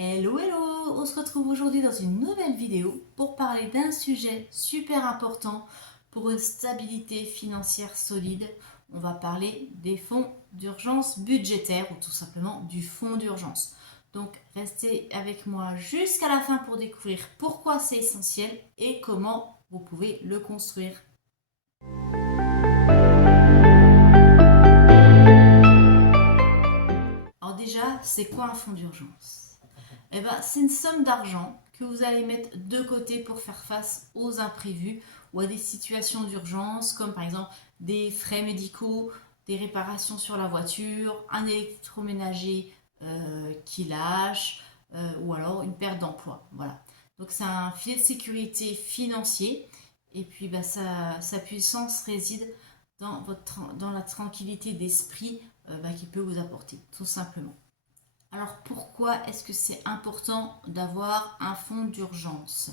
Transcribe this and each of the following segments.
Hello, hello! On se retrouve aujourd'hui dans une nouvelle vidéo pour parler d'un sujet super important pour une stabilité financière solide. On va parler des fonds d'urgence budgétaire ou tout simplement du fonds d'urgence. Donc restez avec moi jusqu'à la fin pour découvrir pourquoi c'est essentiel et comment vous pouvez le construire. Alors déjà, c'est quoi un fonds d'urgence? Eh ben, c'est une somme d'argent que vous allez mettre de côté pour faire face aux imprévus ou à des situations d'urgence, comme par exemple des frais médicaux, des réparations sur la voiture, un électroménager qui lâche, ou alors une perte d'emploi. Voilà. Donc c'est un filet de sécurité financier et puis bah, sa puissance réside dans la tranquillité d'esprit qu'il peut vous apporter, tout simplement. Alors pourquoi est-ce que c'est important d'avoir un fonds d'urgence?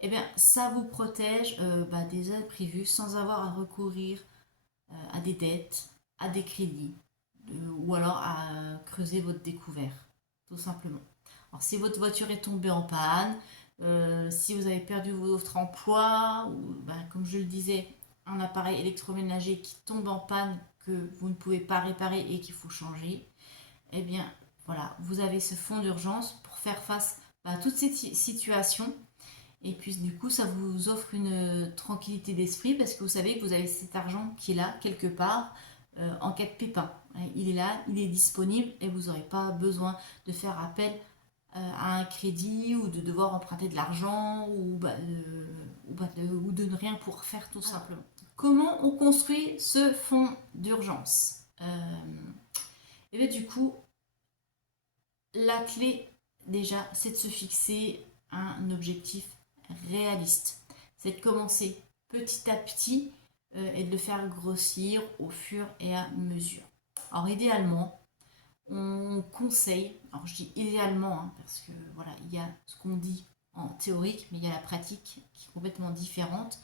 Eh bien, ça vous protège des imprévus sans avoir à recourir à des dettes, à des crédits, ou alors à creuser votre découvert, tout simplement. Alors si votre voiture est tombée en panne, si vous avez perdu votre emploi, ou comme je le disais, un appareil électroménager qui tombe en panne que vous ne pouvez pas réparer et qu'il faut changer, eh bien voilà, vous avez ce fonds d'urgence pour faire face à toutes ces situations. Et puis du coup, ça vous offre une tranquillité d'esprit parce que vous savez que vous avez cet argent qui est là quelque part en cas de pépin. Il est là, il est disponible et vous n'aurez pas besoin de faire appel à un crédit ou de devoir emprunter de l'argent ou de ne rien pour faire tout simplement. Comment on construit ce fonds d'urgence? Et bien du coup, la clé, déjà, c'est de se fixer un objectif réaliste. C'est de commencer petit à petit et de le faire grossir au fur et à mesure. Alors, idéalement, on conseille, alors je dis idéalement, parce que voilà, il y a ce qu'on dit en théorique, mais il y a la pratique qui est complètement différente.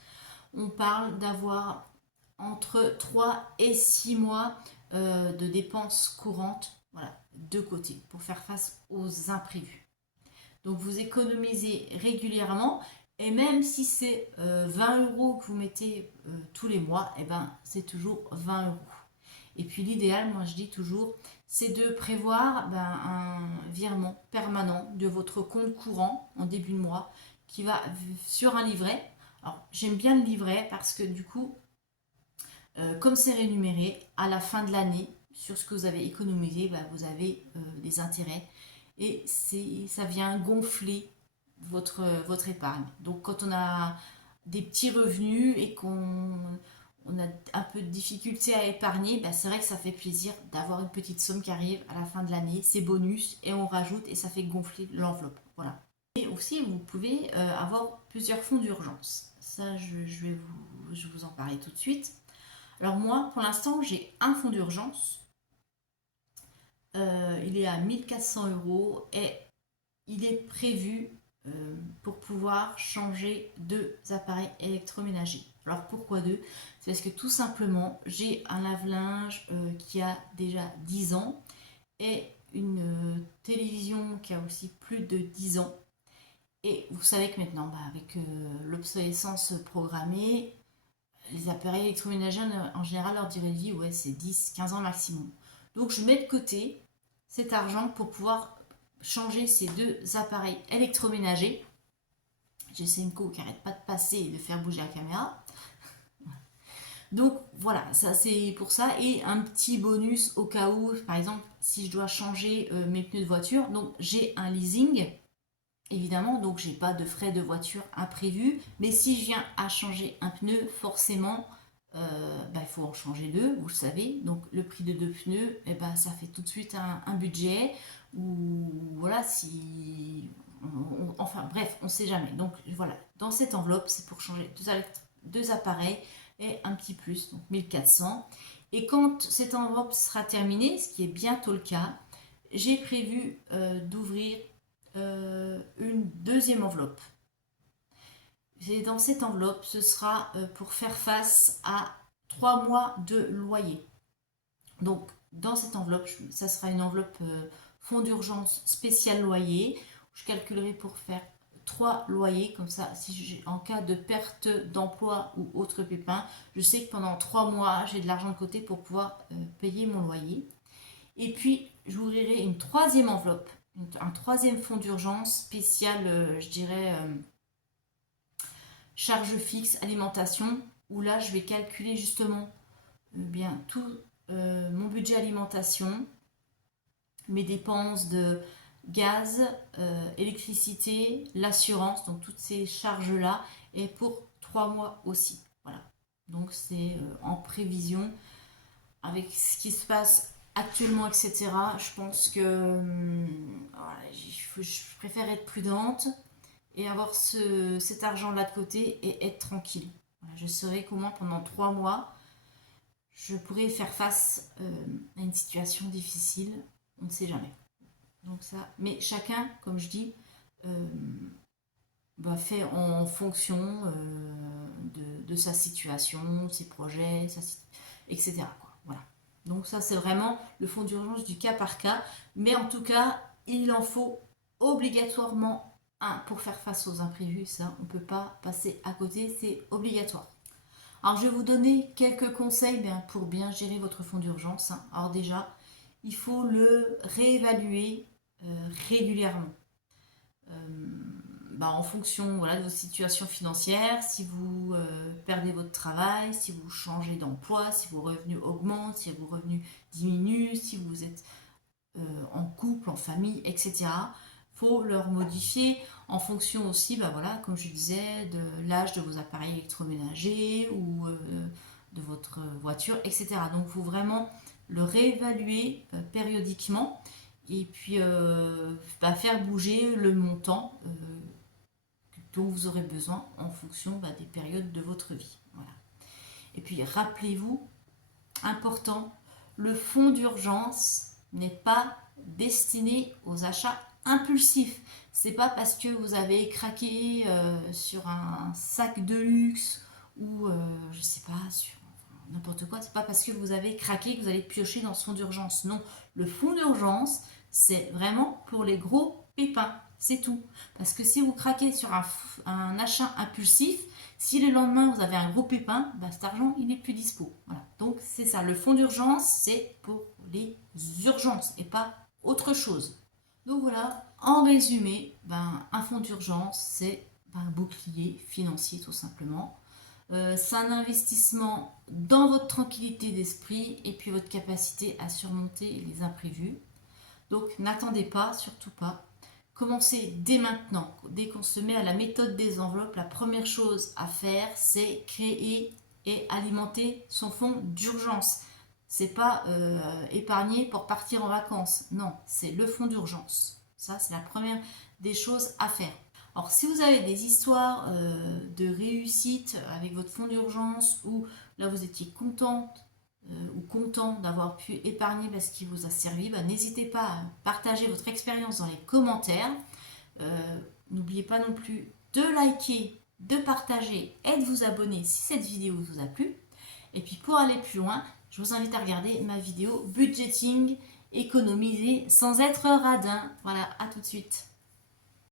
On parle d'avoir entre 3 et 6 mois de dépenses courantes, voilà, de côté pour faire face aux imprévus. Donc vous économisez régulièrement et même si c'est 20 euros que vous mettez tous les mois, et ben c'est toujours 20 euros. Et puis l'idéal, moi je dis toujours, c'est de prévoir un virement permanent de votre compte courant en début de mois qui va sur un livret. Alors j'aime bien le livret parce que du coup, comme c'est rémunéré, à la fin de l'année, sur ce que vous avez économisé, vous avez des intérêts et ça vient gonfler votre épargne. Donc quand on a des petits revenus et qu'on a un peu de difficulté à épargner, c'est vrai que ça fait plaisir d'avoir une petite somme qui arrive à la fin de l'année, c'est bonus et on rajoute et ça fait gonfler l'enveloppe. Voilà. Et aussi, vous pouvez avoir plusieurs fonds d'urgence. Ça, je vous en parler tout de suite. Alors moi, pour l'instant, j'ai un fonds d'urgence. Il est à 1400 euros et il est prévu pour pouvoir changer deux appareils électroménagers. Alors pourquoi deux? C'est parce que tout simplement, j'ai un lave-linge qui a déjà 10 ans et une télévision qui a aussi plus de 10 ans. Et vous savez que maintenant, avec l'obsolescence programmée, les appareils électroménagers, en général, leur durée de vie, ouais, c'est 10-15 ans maximum. Donc, je mets de côté cet argent pour pouvoir changer ces deux appareils électroménagers. J'ai Semco qui n'arrête pas de passer et de faire bouger la caméra. Donc, voilà, ça c'est pour ça. Et un petit bonus au cas où, par exemple, si je dois changer mes pneus de voiture. Donc, j'ai un leasing évidemment, donc j'ai pas de frais de voiture imprévus. Mais si je viens à changer un pneu, forcément, il faut en changer deux, vous le savez. Donc le prix de deux pneus, ça fait tout de suite un budget. Ou voilà, si... enfin bref, on sait jamais. Donc voilà, dans cette enveloppe, c'est pour changer deux appareils et un petit plus, donc 1400. Et quand cette enveloppe sera terminée, ce qui est bientôt le cas, j'ai prévu d'ouvrir une deuxième enveloppe. Et dans cette enveloppe, ce sera pour faire face à 3 mois de loyer. Donc, dans cette enveloppe, ça sera une enveloppe fonds d'urgence spécial loyer. Je calculerai pour faire 3 loyers, comme ça, si en cas de perte d'emploi ou autre pépin, je sais que pendant 3 mois, j'ai de l'argent de côté pour pouvoir payer mon loyer. Et puis, j'ouvrirai une troisième enveloppe, un troisième fonds d'urgence spécial, je dirais, charge fixe, alimentation, où là, je vais calculer justement bien tout mon budget alimentation, mes dépenses de gaz, électricité, l'assurance, donc toutes ces charges-là, et pour 3 mois aussi. Voilà. Donc c'est en prévision avec ce qui se passe actuellement, etc. Je pense que voilà, je préfère être prudente et avoir cet argent-là de côté et être tranquille. Voilà, je saurai qu'au moins pendant 3 mois, je pourrais faire face à une situation difficile. On ne sait jamais. Donc ça, mais chacun, comme je dis, fait en fonction de sa situation, ses projets, etc. quoi. Voilà. Donc ça, c'est vraiment le fonds d'urgence du cas par cas. Mais en tout cas, il en faut obligatoirement un pour faire face aux imprévus. Ça, on ne peut pas passer à côté, c'est obligatoire. Alors, je vais vous donner quelques conseils pour bien gérer votre fonds d'urgence. Alors déjà, il faut le réévaluer régulièrement. En fonction de votre situation financière, si vous perdez votre travail, si vous changez d'emploi, si vos revenus augmentent, si vos revenus diminuent, si vous êtes en couple, en famille, etc. Il faut leur modifier en fonction aussi, comme je disais, de l'âge de vos appareils électroménagers ou de votre voiture, etc. Donc il faut vraiment le réévaluer périodiquement et puis faire bouger le montant dont vous aurez besoin en fonction des périodes de votre vie. Voilà. Et puis rappelez-vous, important, le fonds d'urgence n'est pas destiné aux achats impulsifs. C'est pas parce que vous avez craqué sur un sac de luxe ou je sais pas, sur n'importe quoi, c'est pas parce que vous avez craqué que vous allez piocher dans ce fonds d'urgence. Non, le fonds d'urgence, c'est vraiment pour les gros pépins. C'est tout. Parce que si vous craquez sur un achat impulsif, si le lendemain vous avez un gros pépin, cet argent il n'est plus dispo. Voilà. Donc c'est ça. Le fonds d'urgence, c'est pour les urgences et pas autre chose. Donc voilà, en résumé, un fonds d'urgence, c'est un bouclier financier tout simplement. C'est un investissement dans votre tranquillité d'esprit et puis votre capacité à surmonter les imprévus. Donc n'attendez pas, surtout pas. Commencez dès maintenant. Dès qu'on se met à la méthode des enveloppes, la première chose à faire, c'est créer et alimenter son fonds d'urgence. C'est pas épargner pour partir en vacances. Non, c'est le fonds d'urgence. Ça, c'est la première des choses à faire. Alors, si vous avez des histoires de réussite avec votre fonds d'urgence ou là vous étiez contente ou content d'avoir pu épargner parce qu'il vous a servi, n'hésitez pas à partager votre expérience dans les commentaires. N'oubliez pas non plus de liker, de partager et de vous abonner si cette vidéo vous a plu. Et puis pour aller plus loin, je vous invite à regarder ma vidéo budgeting, économiser sans être radin. Voilà, à tout de suite.